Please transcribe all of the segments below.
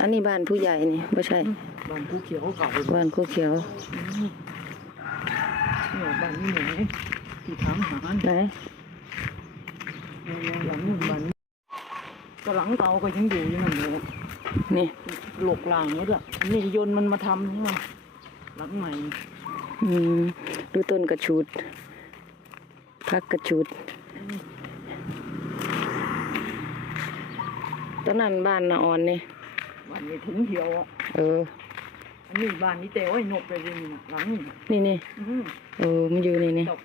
อันนี้บ้านผู้ใหญ่นี่ไม่ใช่ บ้านภูเขียวเก่าบ้านครูเขียวเนี่ยบ้านนี่ไหนที่ถามหาไหนเนี่ยหลังหนึ่งบ้านนี้ก็หลังเก่าก็ยังอยู่อยู่นั่นเลยนี่หลกหลังแล้วด้วยอันนี้ยนต์มันมาทำทั้งมันหลังใหม่อืมดูต้นกระชูดพักกระชูดตอนนั้นบ้านนาออนนี่ บ้านนี้ถุงเขียวอะเออ อันนี้บ้านนี้แต่ว่าหนบไปเลยนี่นะหลังนี่นะนี่นี่อื้อเออมันอยู่นี่นี่จบ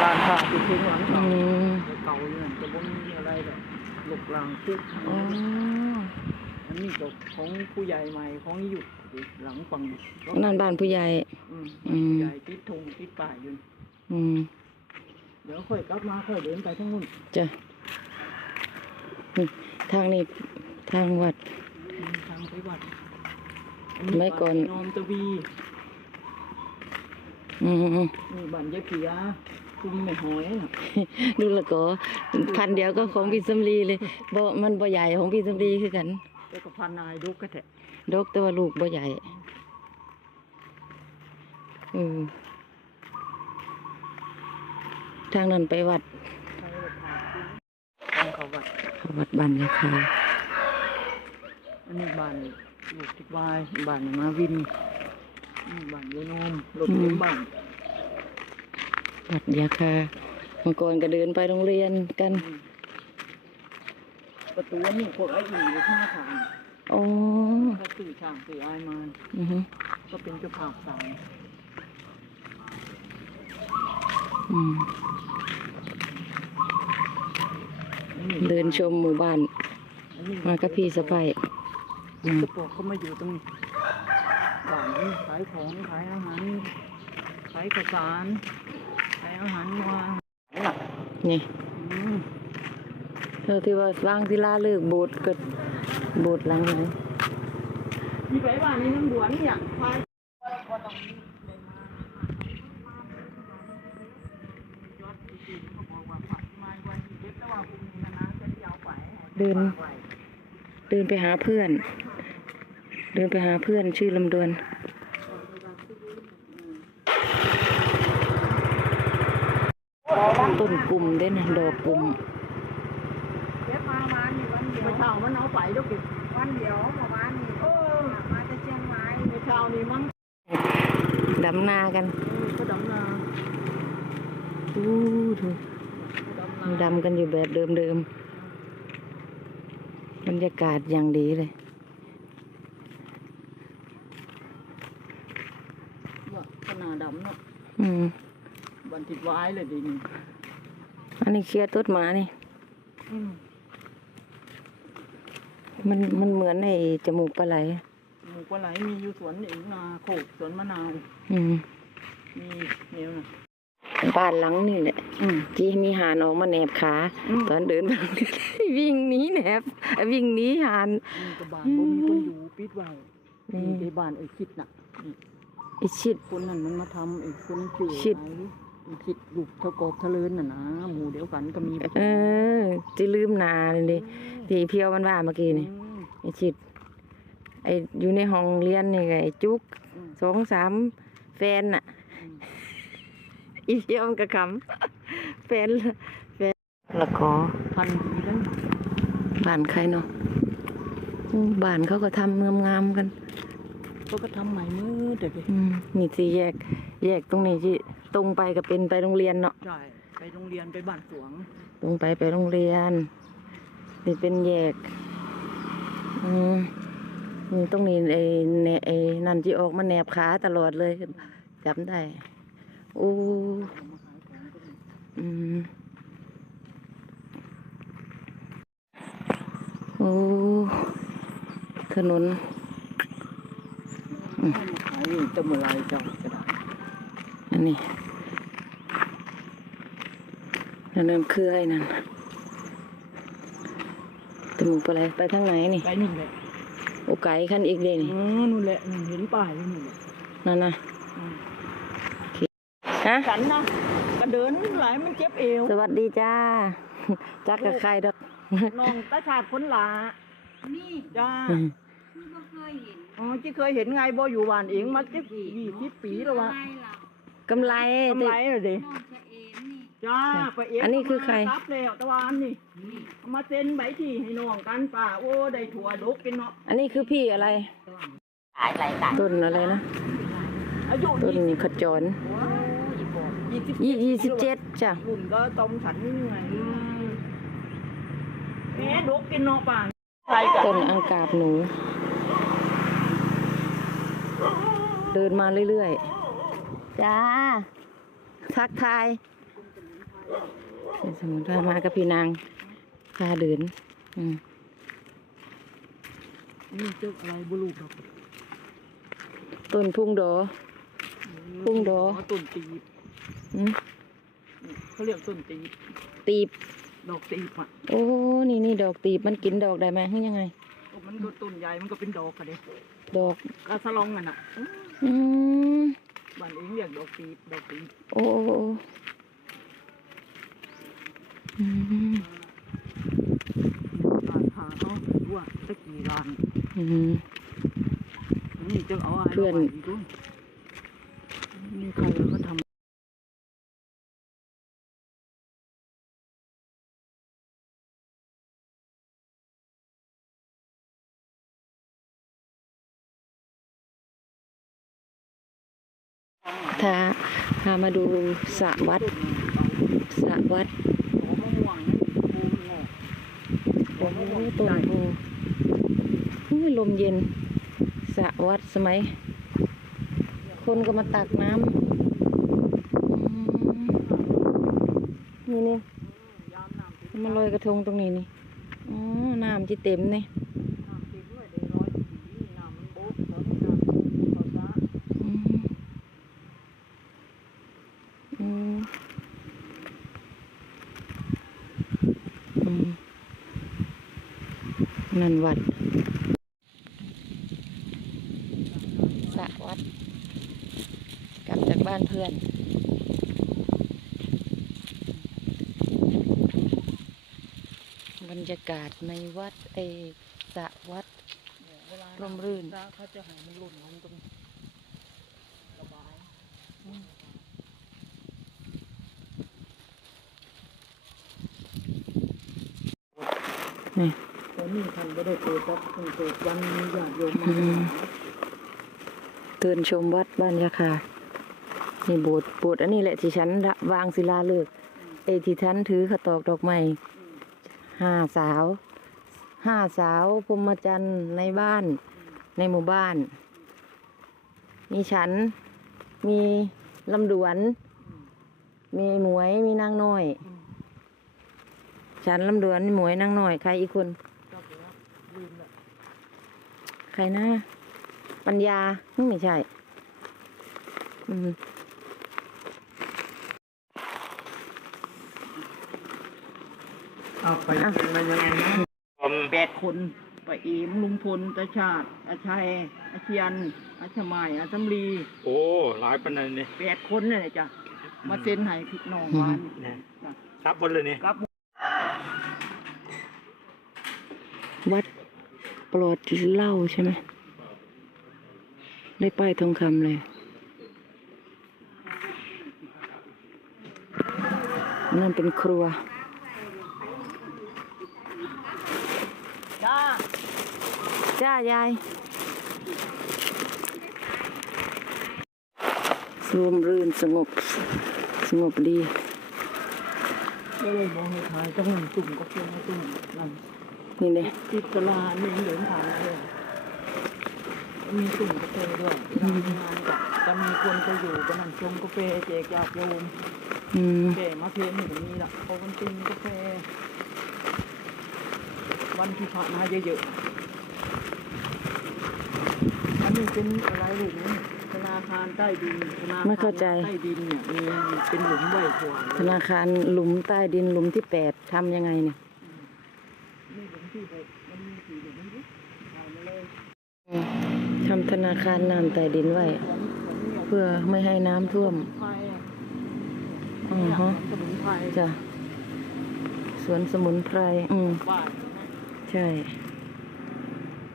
ร้านค้าที่ทิ้งหลังอืเก่าม เก่าเนี่ยจะบ่มีอะไรแบบหลกหลังคุกอ๋ออันนี้ก็ของผู้ใหญ่ใหม่ของนี่อยู่หลังฝั่งนั่นบ้านผู้ใหญ่ อืมอืมใหญ่ติดธงติดป้ายอยู่ อืมเดี๋ยวค่อยกลับมาค่อยเดินไปทั้งนู้นจ้ะนี่ทางนี้ ทางวัดอืมทางไปวัดไม่ก่อนนอมตะวีอืมอืมนี่บ้านยายเปียคุมไม่หอยน่ะดูและก็พันเดียวก็ของพี่สำลีเลยบ่มันบ่ใหญ่ของพี่สำลีคือกันแล้วก็พันนายดุกกระแทะดกแต่ว่าลูกบ่ใหญ่เออทางนั้นไปวัดใช้รถผ่านของเขาวัดวัดบ้านยาคา อันนี้บ้านลูกติดวายบ้านมาวินนี่บ้านยายนมรถเลี้ยงบ้านวัดยาคาเมื่อก่อนก็เดินไปโรงเรียนกันอืมประตูนี่พวกไอ้อีอยู่ข้างทางอ๋อถ้าสื่อช่างสื่ออายมาอือฮึก็เป็นเจ้าภาพสายอืมอันนี้เดินชมหมู่บ้านอันนี้มากับพี่สะใภ้อื มสปอร์ตเขามาอยู่ตรงนี้บ้านนี้ขายของขายอาหารขายข้าวสารขายอาหารมาหลักนี่อืมเธอที่ว่าสร้างที่ล่าเลิกโบสถ์ก็โบสถ์หลังไหนมีไปบ้านนี้น้ำดวนนี่อย่างพายเดินเดินไปหาเพื่อน เดินไปหาเพื่อนชื่อลำดวนต้นกลุ่มเด้นะดอกกลุ่มเก็บมามานี่วันเดียวเช้ามันเอาไปแล้วเก็บวันเดียวเมื่อวานนี้เออมาจะเชียงใหม่ในเช้านี่มั้งดำนากันเออก็ดำนาอู้ถูก็ดำนาดำกันอยู่แบบเดิมๆบรรยากาศอย่างดีเลย ว่า ขนาดดำเนาะอืมบันทิดไว้เลยดีนี่อันนี้เคลียร์ต้นไม้นี่ อืมมันมันเหมือนไอ้จมูกปลาไหล หมูปลาไหลมีอยู่สวนเองนาโขกสวนมะนาว อืมมีแนวน่ะบ้านหลังนี่แหละอืม ที่มีหานออกมาแหนบขา อืม ตอนเดินไปโรงเรียนวิ่งหนีแหนบวิ่งหนีหานนี่ก็บ้านบ่มีคนอยู่ปิดไว้นี่นี่ที่บ้านไอ้คิดน่ะนี่ ไอชิดคนนั้นมันมาทำไอ้คนชื่อชิดอะไรไอ้คิดลูกเท่ากอบทะเลินน่ะนะหมู่เดียวกันก็มีเออจะลืมนาเลยดิที่เพียวมันว่าเมื่อกี้นี่อืม ไอชิดไออยู่ในห้องเรียนนี่ไงไอจุกอืม สองสามแฟนน่ะอีเพียวมันก็ขำแฟนแฟนละกอ พันดีนั้นบ้านใครเนาะอืมบ้านเขาก็ทำเมือมงามกัน เขาก็ทำใหม่มือเด็กอืมนี่สิแยก แยกตรงนี้ที่ตรงไปก็เป็นไปโรงเรียนเนาะใช่ไปโรงเรียนไปบ้านสวงตรงไปไปโรงเรียน นี่เป็นแยก อืมนี่ตรงนี้ไอ้แหนไอ้นั่นที่ออกมาแหนบขาตลอดเลยจำได้โอ้อืมโอ้ถนน ขายอยู่แตะเมื่อไรเจ้าจะได้อันนี้นั่นนั่นคือไอ้นั่นจมูกไปอะไรไปทางไหนนี่ ไปนี่แหละโอไก่ขั้นอีกเลยเอนี่อนู่นแหละนู่นเห็นป้ายอยู่นู่นแหละนั่นนะอืมฮะฉันนะก็เดินหลายมันเจ็บเอว สวัสดีจ้า จักกับใครดอกน้องตาชาติคนหลานี่จ้า อืมพี่ก็เคยเห็นอ๋อที่เคยเห็นไงบ่อยู่บ้านเองมาจะยี่สิบปีแล้ววะอะไรล่ะกำไรทำไรเลยดิน้องชะเอมนี่จ้าป้าเอ๋อันนี้คือใคร รับแล้วตะวันนี่เอามาเซ็นใบที่ให้น้องกันป่าโอ้ได้ถั่วดกกินเนาะอันนี้คือพี่อะไรต้นอะไรนะอายุต้นยี่สิบขจรยี่สิบยี่ยี่สิบเจ็ดจ้ะรุ่นก็ตอมฉันนี่ไงแหมดกกินเนาะป่าใครกันต้นอังกาบหนู เดินมาเรื่อยๆ จ้า ทักทายเป็นสมุนไพรมากับพี่นางพาเดิน อืมนี่เจ้าอะไรบุรุษดอกต้นพุ่งโดอ พุ่งดอกต้นตีบอืมนี่เขาเรียกต้นตีบ ตีบ ดอกตีบอะ โอ้ นี่นี่ดอกตีบมันกินดอกได้ไหมหรือยังไง มันก็ต้นใหญ่มันก็เป็นดอกกันเลย ดอกกาสะลองกันอะอืมบ้านเองเรียกดอกตีบดอกตีบโอ้โอ้โอ้อืมร้านค้าเขาว่าตะกี้ร้านอืมนี่จะเอาอะไรเพื่อนาไว้กด้วยนี่ใคร เราก็ทาพามาดูสระวัดสระวัดหัวมะม่วงนั่นโอ้โหต้นโพลมเย็นสระวัดสมัย คนก็มาตักน้ำอืมนี่นี่ยามน้ำติดมาลอยกระทงตรงนี้นี่อ๋อน้ำที่เต็มนี่ำติดด้วยเดี๋ยวร้อยสีน้ำมันโบ๊ะตอนนี้น้ำเขาซะ อืมอืมอืม นั่นวัดสระวัด กลับจากบ้านเพื่อนบรรยากาศในวัดเอสระวัดเวลาร่มรื่นน้ำเขาจะให้มันหล่นลงตรงระบายนี่ตอ นี้ท่านก็ได้เปิดรับท่านเปิดวันญาติโยมมาอืมเดินชมวัดบ้านยาคานี่โบสถ์โบสถ์อันนี้แหละที่ฉันระวางศิลาฤกษ์ไอ้ที่ฉันถือขาวตอกดอกไม้ห้าสาวห้าสาวพรมจันทร์ในบ้านในหมู่บ้าน มีฉันมีลำดวน มีหมวยมีนางน้อย ฉันลำดวนหมวยนางน้อยใครอีกคน ก็คือว่าลืมละ ใครนะปัญญาไม่ใช่อืมเอาไปเป็นมันยังไงนะแปดคนไปเอมลุงพลตาชาติอาชัยอาเชียนอาชมายอาสำลีโอ้หลายปันนันนี่แปดคนนี่นแหละจ้ะมาเซ็นให้พี่น้องวานนะจ้ะครับบนเลยนี่ ครับ วัด ปลอดเหล้าใช่ไหมได้ป้ายทองคำเลย นั่นเป็นครัวจ้าจ้ายายรวมรื่นสงบสงบดีก็เลยบอกให้ขายต้องนั่งตุ่มก็เพื่อนตุ่มนั่น นี่เลยติดตลาดนี่เดินผ่านเลยมีตุ่มกาแฟด้วยงานกับจะมีคนไปอยู่ก็นั่งชมกาแฟแจกญาติโยมอืมแก่มาเพลนอย่างนี้ละเพราะมันเป็นกาแฟ วันที่ผ่านมาเยอะๆอันนี้เป็นอะไรหลุมธนาคารใต้ดินธนาคารไม่เข้าใจใต้ดินเนี่ยมีเป็นหลุมไว้ขวางธนาคารหลุมใต้ดินหลุมที่แปดทำยังไงเนี่ยนี่หลุม ทำธนาคารน้ำใต้ดินไว้ เพื่อไม่ให้น้ำท่วมอือฮะสมุนไพรจ้ะสวนสมุนไพร อืมใช่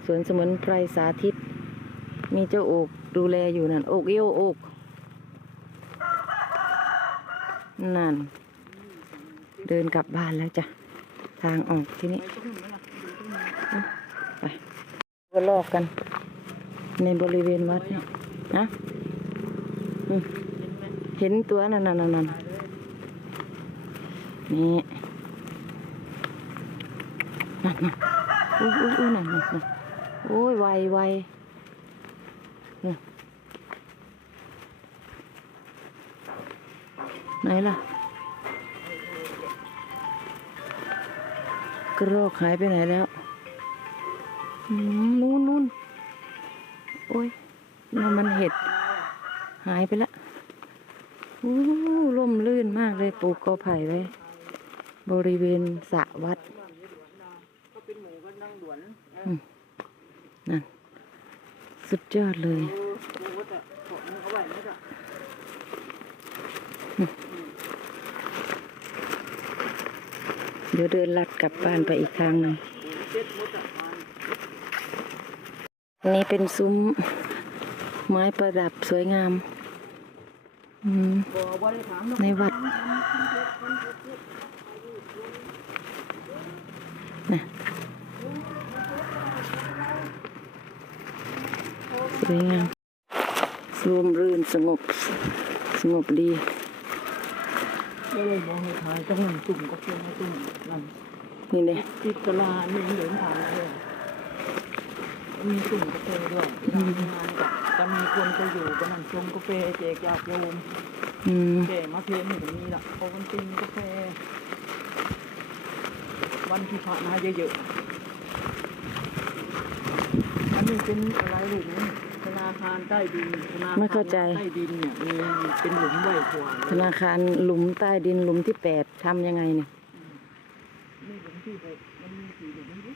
สวนสมุนไพรสาธิต มีเจ้าโอกดูแลอยู่นั่น โอกเอี้ยวโอกนั่น เดินกลับบ้านแล้วจ้ะ ทางออกที่นี่ ไปก็ลอกกัน ในบริเวณวัดนี่นะเห็นตัวนั่นนั่นนั่นั่นนี่นั่นนั่นอุ้ยอุ้ยอุ้ยนั่นนั่นนั่นโอ้ยไวไวนี่ไหนล่ะกระรอกหายไปไหนแล้ว นู่นนู่นโอ้ยนั่นมันเห็ด หายไปละอู้ร่มลื่นมากเลยปลูกกอไผ่ไว้ บริเวณสระวัดก็เป็นหมูก็นั่งด่วนเอออืมนั่นสุดยอดเลยเออหมูก็จะเกาะมือเอาไว้ไม่ได้เดี๋ยวเดินลัดกลับบ้านไปอีกทางหนึ่งเจ็ดมดอะมั นอันนี้เป็นซุ้มไม้ประดับสวยงามอืมบอกว่าได้ถามในวัดนะสวยงามสวมรื่นสงบสงบดีก็เลยบอกให้ถ่ายต้องนั่งจุ่มก็เพียงให้จุ่มนั่นนี่เลย ติดตลาดนี่เดินผ่านเลยมีจุ่มกาแฟด้วยทำงานกับจะมีคนไปอยู่ก็นั่งชงกาแฟแจกญาโยมอืมแจกมาเพลนถึงนี้ละโอวันตินกาแฟ วันที่ผ่านมาเยอะๆอันนี้เป็นอะไรหลุมธนาคารใต้ดินธนาคารไม่เข้าใจ ใต้ดินเนี่ยมีเป็นหลุมไว้ขวาธนาคารหลุมใต้ดินหลุมที่แปดทำยังไงเนี่ย นี่หลุมที่หกมันมีสี่หลุมดิ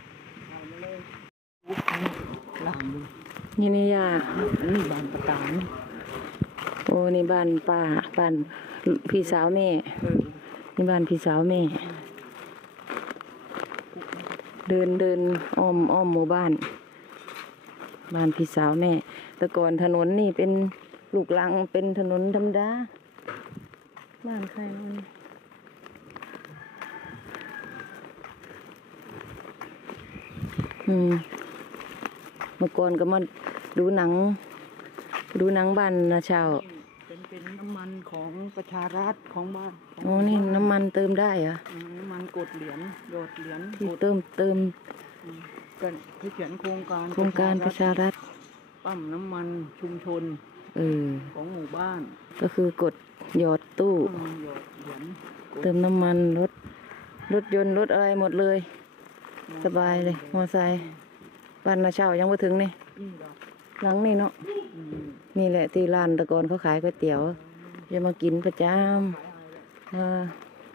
ถ่ายมาเลยหลังดู นี่นี่ยานี่บานประตานโอ้นี่บ้านป้าบ้านพี่สาวแม่นี่บ้านพี่สาวแม่ เดินเดินอ้อมอ้อมหมู่บ้าน บ้านพี่สาวแม่ แต่ก่อนถนนนี่เป็นลูกลังเป็นถนนธรรมดาบ้านใครนั่นอืม เมื่อก่อนก็มาดูหนัง ดูหนังบ้านนาชาวเป็นเป็นน้ำมันของประชารัฐของบ้านของโอ้นี่น้ำมันเติมได้เหรออืมน้ำมันกดเหรียญหยดเหรียญที่กดเติมเติมอืมกันที่เขียนโครงการโครงการประชารัฐ ปั๊มน้ำมันชุมชนเออ ของหมู่บ้านก็คือกดหยอดตู้ อืมหยดเหรียญกดเติมน้ำมันรถ รถยนต์รถอะไรหมดเลย สบายเลยมอไซค์ บ้านนาเช่ายังไม่ถึงนี่นี่ดอกหลังนี่เนาะอืมนี่แหละที่ร้านแตะกอนเขาขายก๋วยเตี๋ยวจะมากินประจำอ่า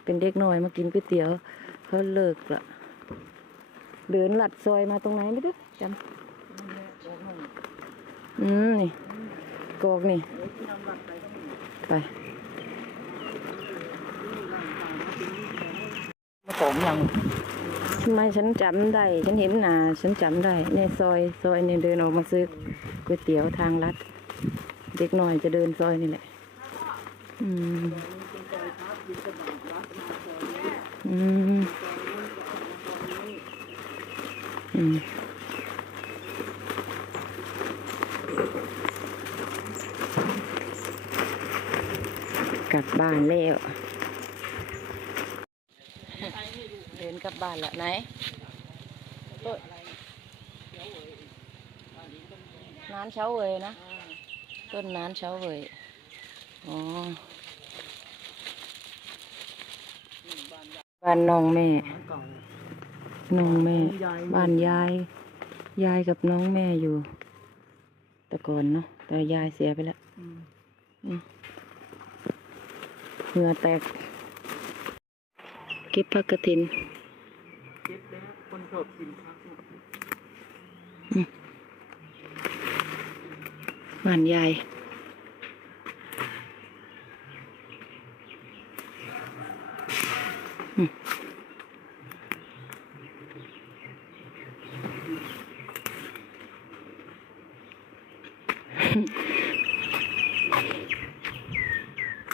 เป็นเด็กน้อยมากินก๋วยเตี๋ยว เขาเลิกละเดินลัดซอยมาตรงไหนไม่รู้จนั่นแหละบอกหน่อยำอืมนี่กอกนี่เดี๋ยวที่นำรัดไปต้องมี ไป นี่ร่างกายมันเป็นนี่ของ มาสองย่างทำไมฉันจำได้ ฉันเห็นหนาฉันจำได้ในซอยซอยนี่เดินออกมาซื้อก๋วยเตี๋ยวทางลัด เด็กหน้อยจะเดินซอยนี่แหละ อืมอืมอืมกลับบ้านแล้ว เดินกลั บบ้านละไหนต้นนานเช้าเวยนะ ต้นน้านเช้าเวยอ๋อบ้านน้องแม่ น้องแม่ บ้านยาย ยายกับน้องแม่อยู่ แต่ก่อนเนาะ แต่ยายเสียไปแล้วเหงื่อแตก เก็บผักกระถิน เจ็บแล้วคนชอบกินพักเนี่ยบ้านยายอืม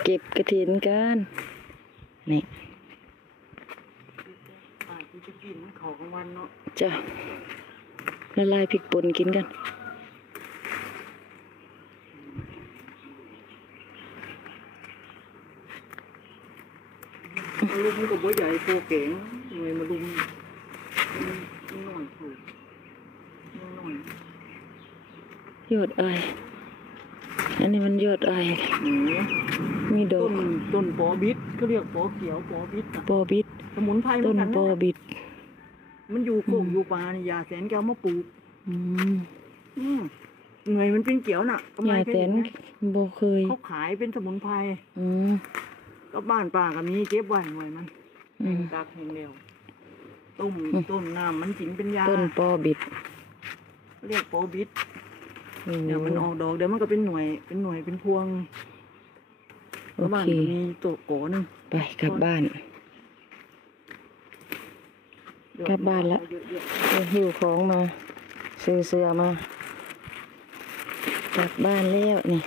เก็บกระถินกัน นี่ ป้าที่จะ กินเขากลางวันเนาะจ้ะละลายพริกป่นกินกันมาลุมกับบัวใหญ่โปเก๋งหน่วยมาลุมมันหน่อยถูกมันหน่อยยอดอายอันนี้มันยอดอายหนูมีดอต้กนต้นปอบิดเขาเรียกปอเขียวปอบิดนะปอบิดสมุนไพรเหมืต้อนนกันปอนะบิด มันอยู่โคกอยู่ป่านี่ยาแสนแก้วมาปลูก อืมอืมหน่วยมันเป็นเขียวน่ะก็ยาไม่แตนบ่เคย เขาขายเป็นสมุนไพรอืมก็บ้านป่าก็มีเก็บไว้หน่วยมันอืมตากแห้งเดียวต้มอืม ต้มน้ำมันกินเป็นยา ต้นปอบิดเรียกโปบิดโอ้เดี๋ยวมันออกดอกเดี๋ยวมันก็เป็นหน่วย เป็นหน่วยเป็นพวงโอแล้วบ้านเค ก็มีตัวโกหนึงไปกลับบ้าน กลับบ้านละเยอะเดี๋ยวหิวของมาซื้อเสื้อมากลับบ้านแล้วนี่